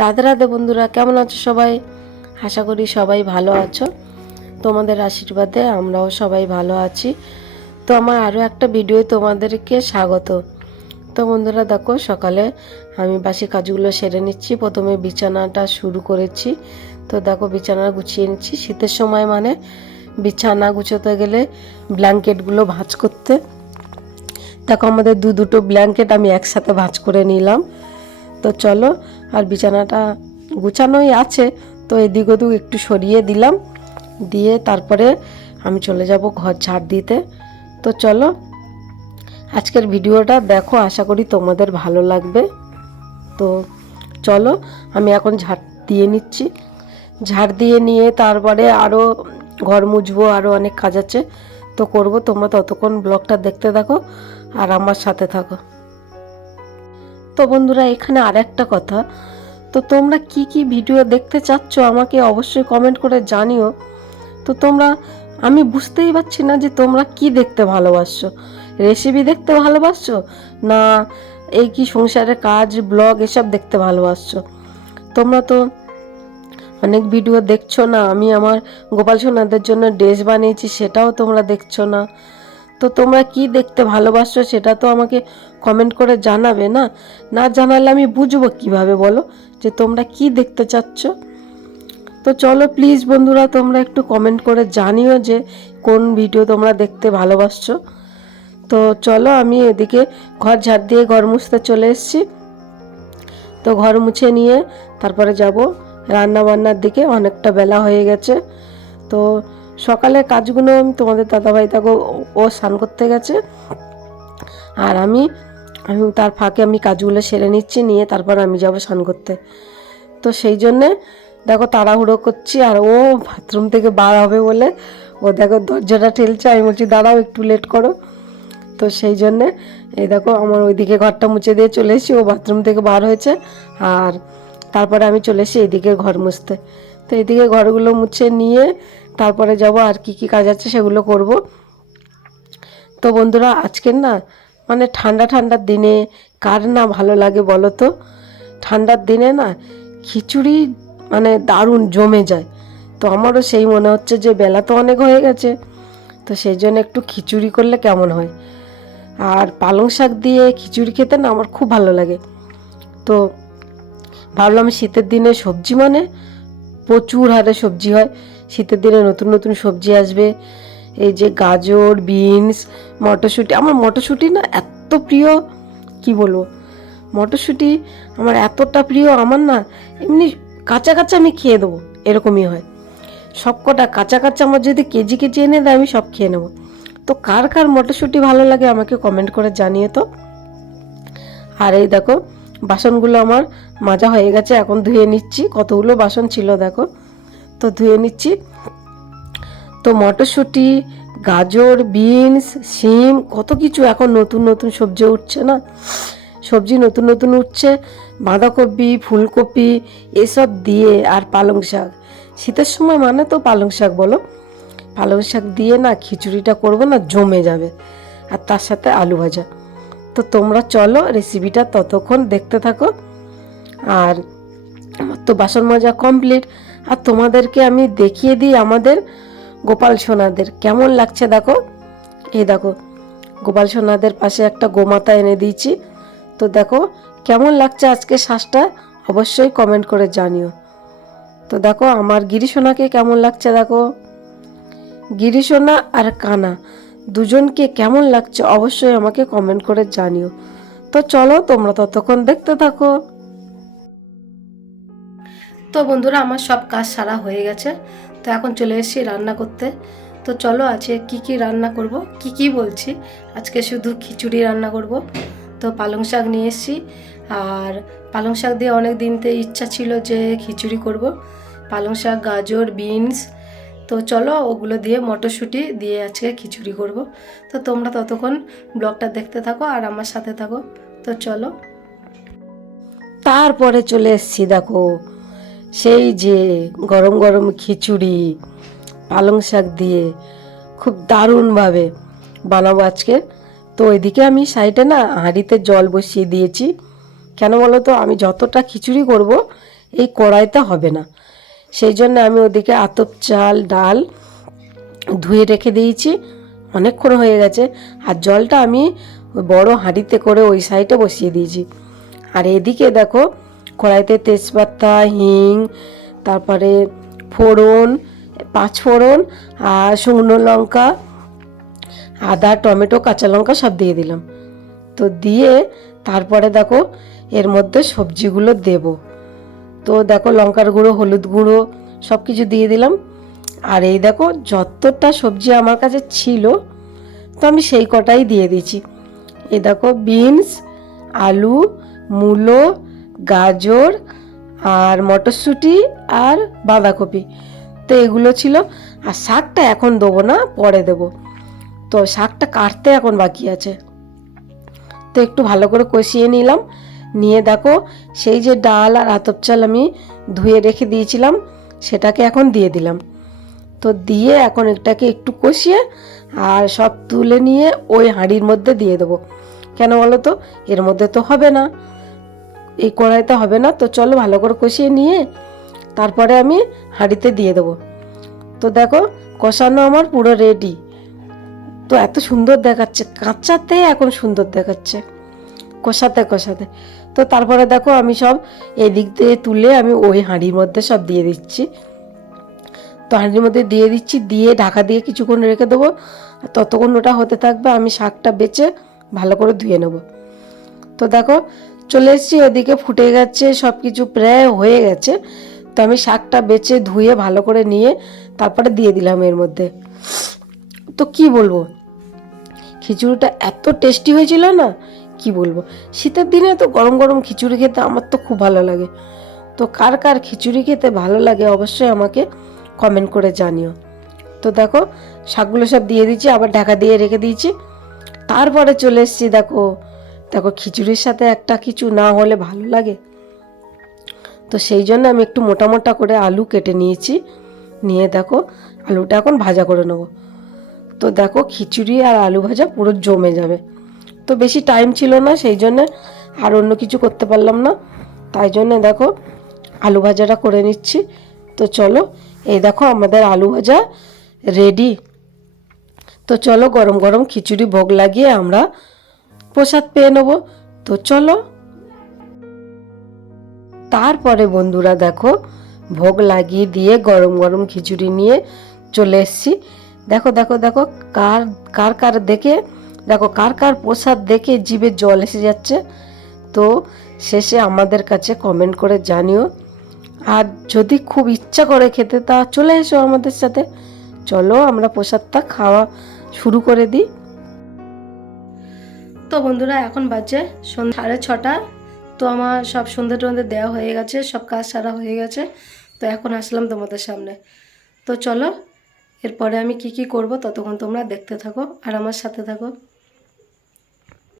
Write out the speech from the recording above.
রাধে রাধে বন্ধুরা, কেমন আছো সবাই? আশা করি সবাই ভালো আছো। তোমাদের আশীর্বাদে আমরাও সবাই ভালো আছি। তো আমার আরও একটা ভিডিও তোমাদেরকে স্বাগত। তো বন্ধুরা দেখো, সকালে আমি বাসি কাজগুলো সেরে নিচ্ছি। প্রথমে বিছানাটা শুরু করেছি। তো দেখো, বিছানা গুছিয়ে নিচ্ছি। শীতের সময় মানে বিছানা গুছোতে গেলে ব্ল্যাঙ্কেটগুলো ভাঁজ করতে, দেখো আমাদের দুটো ব্ল্যাঙ্কেট আমি একসাথে ভাঁজ করে নিলাম। তো চলো, আর বিছানাটা গুছানোই আছে, তো এদিক ওদিক একটু সরিয়ে দিলাম, দিয়ে তারপরে আমি চলে যাব ঘর ঝাড় দিতে। তো চলো আজকের ভিডিওটা দেখো, আশা করি তোমাদের ভালো লাগবে। তো চলো, আমি এখন ঝাড় দিয়ে নিচ্ছি। ঝাড় দিয়ে নিয়ে তারপরে আরও ঘর মুছবো, আরও অনেক কাজ আছে, তো করব। তোমরা ততক্ষণ ব্লগটা দেখতে থাকো আর আমার সাথে থাকো। তো বন্ধুরা, এখানে আর একটা কথা, তো তোমরা কি কি ভিডিও দেখতে চাচ্ছ আমাকে অবশ্যই কমেন্ট করে জানিও। তো তোমরা, আমি বুঝতেই পারছি না যে তোমরা কি দেখতে ভালোবাসছো। রেসিপি দেখতে ভালোবাসছো, না এই কি সংসারের কাজ, ব্লগ এসব দেখতে ভালোবাসছো? তোমরা তো অনেক ভিডিও দেখছো না। আমি আমার গোপাল সোনাদের জন্য ড্রেস বানিয়েছি, সেটাও তোমরা দেখছো না। তো তোমরা কি দেখতে ভালোবাসছো সেটা তো আমাকে কমেন্ট করে জানাবে। না না জানালে আমি বুঝবো কিভাবে, বলো, যে তোমরা কি দেখতে চাচ্ছ? তো চলো প্লিজ বন্ধুরা, তোমরা একটু কমেন্ট করে জানিও যে কোন ভিডিও তোমরা দেখতে ভালোবাসছো। তো চলো, আমি এদিকে ঘর ঝাড় দিয়ে ঘর মুছতে চলে এসেছি। তো ঘর মুছে নিয়ে তারপরে যাব রান্না বান্নার দিকে। অনেকটা বেলা হয়ে গেছে। তো সকালে কাজগুলো আমি, তোমাদের দাদাভাই থাকো, ও স্নান করতে গেছে, আর আমি তার ফাঁকে আমি কাজগুলো সেরে নিচ্ছি, নিয়ে তারপর আমি যাব স্নান করতে। তো সেই জন্যে দেখো তাড়াহুড়ো করছি। আর ও বাথরুম থেকে বার হবে বলে ও দেখো দরজাটা ঠেলছে, আমি বলছি দাঁড়াও একটু লেট করো। তো সেই জন্যে এই দেখো আমার ওইদিকে ঘরটা মুছে দিয়ে চলে এসেছি, ও বাথরুম থেকে বার হয়েছে, আর তারপরে আমি চলে এসেছি এইদিকে ঘর মুছতে। তো এইদিকে ঘরগুলো মুছে নিয়ে তারপরে যাব, আর কি কি কাজ আছে সেগুলো করব। তো বন্ধুরা, আজকের না মানে ঠান্ডা ঠান্ডার দিনে কার না ভালো লাগে বলো তো? ঠান্ডার দিনে না খিচুড়ি মানে দারুণ জমে যায়। তো আমারও সেই মনে হচ্ছে যে বেলা তো অনেক হয়ে গেছে, তো সেই জন্য একটু খিচুড়ি করলে কেমন হয়। আর পালং শাক দিয়ে খিচুড়ি খেতে না আমার খুব ভালো লাগে। তো ভাবলাম শীতের দিনে সবজি মানে প্রচুর হারে সবজি হয়। শীতের দিনে নতুন নতুন সবজি আসবে, এই যে গাজর, বিনস, মটরশুঁটি। আমার মটরশুঁটি না এত প্রিয়, কি বলবো, মটরশুঁটি আমার এতটা প্রিয়, আমার না এমনি কাঁচা কাঁচা আমি খেয়ে দেবো, এরকমই হয়। সব কটা কাঁচা কাঁচা আমার যদি কেজি কেজি এনে দেয় আমি সব খেয়ে নেবো। তো কার কার মটরশুঁটি ভালো লাগে আমাকে কমেন্ট করে জানিয়ে তো। আর এই দেখো বাসনগুলো আমার মাজা হয়ে গেছে, এখন ধুয়ে নিচ্ছি। কতগুলো বাসন ছিল দেখো, তো ধুয়ে নিচ্ছি। তো মটরশুঁটি, গাজর, বিনস, শিম, কত কিছু এখন নতুন নতুন সবজি উঠছে না, সবজি নতুন নতুন উঠছে। বাঁধাকপি, ফুলকপি এসব দিয়ে, আর পালং শাক, শীতের সময় মানে তো পালং শাক বলো, পালং শাক দিয়ে না খিচুড়িটা করবো না, জমে যাবে। আর তার সাথে আলু ভাজা। তো তোমরা চলো রেসিপিটা ততক্ষণ দেখতে থাকো। আর আমার তো বাসন মাজা কমপ্লিট, আর তোমাদেরকে আমি দেখিয়ে দিই আমাদের গোপাল সোনাদের কেমন লাগছে। দেখো, এই দেখো গোপাল সোনাদের পাশে একটা গোমাতা এনে দিয়েছি। তো দেখো কেমন লাগছে আজকে শ্বাসটা, অবশ্যই কমেন্ট করে জানিও। তো দেখো আমার গিরিশোনাকে কেমন লাগছে, দেখো গিরিশোনা আর কানা দুজনকে কেমন লাগছে অবশ্যই আমাকে কমেন্ট করে জানিও। তো চলো তোমরা ততক্ষণ দেখতে থাকো। তো বন্ধুরা, আমার সব কাজ সারা হয়ে গেছে। তো এখন চলে এসেছি রান্না করতে। তো চলো আজকে কি কি রান্না করব, কি বলছি, আজকে শুধু খিচুড়ি রান্না করব। তো পালং শাক নিয়ে এসেছি, আর পালং শাক দিয়ে অনেক দিনতে ইচ্ছা ছিল যে খিচুড়ি করব। পালং শাক, গাজর, বিনস, তো চলো ওগুলো দিয়ে মটরশুঁটি দিয়ে আজকে খিচুড়ি করব। তো তোমরা ততক্ষণ ব্লগটা দেখতে থাকো আর আমার সাথে থাকো। তো চলো, তারপরে চলে এসেছি দেখো সেই যে গরম গরম খিচুড়ি পালং শাক দিয়ে, খুব দারুণভাবে বানাবো আজকে। তো এদিকে আমি সাইডে না হাঁড়িতে জল বসিয়ে দিয়েছি। কেন বলো তো, আমি যতটা খিচুড়ি করব এই কড়াইতে হবে না। সেই জন্য আমি ওদিকে আতপ চাল ডাল ধুয়ে রেখে দিয়েছি, অনেকক্ষণ হয়ে গেছে। আর জলটা আমি ওই বড় হাঁড়িতে করে ওই সাইডে বসিয়ে দিয়েছি। আর এদিকে দেখো কড়াইতে তেজপাতা, হিং, তারপরে ফোড়ন, 5 ফোড়ন আর শুকনো লঙ্কা, আদা, টমেটো, কাঁচা লঙ্কা সব দিয়ে দিলাম। তো দিয়ে তারপরে দেখো এর মধ্যে সবজিগুলো দেব। তো দেখো লঙ্কার গুঁড়ো, হলুদ গুঁড়ো সব কিছু দিয়ে দিলাম। আর এই দেখো যতটা সবজি আমার কাছে ছিল তো আমি সেই কটাই দিয়ে দিয়েছি। এই দেখো বিনস, আলু, মূলো, গাজর আর মটরশুঁটি আর বাঁধাকপি, তো এগুলো ছিল। আর শাকটা এখন দেবো না, পরে দেবো। তো শাকটা কাটতে এখন বাকি আছে। তো একটু ভালো করে কষিয়ে নিলাম, নিয়ে দেখো সেই যে ডাল আর আতপ চাল আমি ধুয়ে রেখে দিয়েছিলাম সেটাকে এখন দিয়ে দিলাম। তো দিয়ে এখন এটাকে একটু কষিয়ে আর সব তুলে নিয়ে ওই হাঁড়ির মধ্যে দিয়ে দেবো। কেন বলো তো, এর মধ্যে তো হবে না, এই কড়াইতে হবে না। তো চলো ভালো করে কষিয়ে নিয়ে তারপরে আমি হাঁড়িতে দিয়ে দেবো। তো দেখো কষানো আমার পুরো রেডি। তো এত সুন্দর দেখাচ্ছে, কাঁচাতে এখন সুন্দর দেখাচ্ছে কষাতে কষাতে। তো তারপরে দেখো আমি সব এদিক দিয়ে তুলে আমি ওই হাঁড়ির মধ্যে সব দিয়ে দিচ্ছি। তো হাঁড়ির মধ্যে দিয়ে দিচ্ছি, দিয়ে ঢাকা দিয়ে কিছুক্ষণ রেখে দেবো। ততক্ষণ ওটা হতে থাকবে, আমি শাকটা বেছে ভালো করে ধুয়ে নেব। তো দেখো চলে এসেছি, ওদিকে ফুটে গেছে, সব কিছু প্রায় হয়ে গেছে। তো আমি শাকটা বেছে ধুয়ে ভালো করে নিয়ে তারপরে দিয়ে দিলাম এর মধ্যে। তো কি বলবো, খিচুড়িটা এত টেস্টি হয়েছিল না, কি বলবো। শীতের দিনে তো গরম গরম খিচুড়ি খেতে আমার তো খুব ভালো লাগে। তো কার কার খিচুড়ি খেতে ভালো লাগে অবশ্যই আমাকে কমেন্ট করে জানিও। তো দেখো শাকগুলো সব দিয়ে দিচ্ছি, আবার ঢাকা দিয়ে রেখে দিয়েছি। তারপরে চলে এসেছি, দেখো দেখো খিচুড়ির সাথে একটা কিছু না হলে ভালো লাগে। তো সেই জন্য আমি একটু মোটা মোটা করে আলু কেটে নিয়েছি, নিয়ে দেখো আলুটা এখন ভাজা করে নেবো। তো দেখো খিচুড়ি আর আলু ভাজা পুরো জমে যাবে। তো বেশি টাইম ছিল না, সেই জন্যে আর অন্য কিছু করতে পারলাম না, তাই জন্যে দেখো আলু ভাজাটা করে নিচ্ছি। তো চলো, এই দেখো আমাদের আলু ভাজা রেডি। তো চলো গরম গরম খিচুড়ি ভোগ লাগিয়ে আমরা প্রসাদ পেয়ে নেব। তো চলো, তারপরে বন্ধুরা দেখো ভোগ লাগিয়ে দিয়ে গরম গরম খিচুড়ি নিয়ে চলে এসেছি। দেখো দেখো দেখো কার কার কার দেখে, দেখো কার কার প্রসাদ দেখে জিভে জল এসে যাচ্ছে। তো শেষে আমাদের কাছে কমেন্ট করে জানিও। আর যদি খুব ইচ্ছা করে খেতে তা চলে এসো আমাদের সাথে। চলো আমরা প্রসাদটা খাওয়া শুরু করে দিই। তো বন্ধুরা এখন বাজে সন্ধ্যা 6:30। তো আমার সব সন্ধ্যে টন্ধে দেওয়া হয়ে গেছে, সব কাজ সারা হয়ে গেছে। তো এখন আসলাম তোমাদের সামনে। তো চলো এরপরে আমি কি কি করব ততক্ষণ তোমরা দেখতে থাকো আর আমার সাথে থাকো।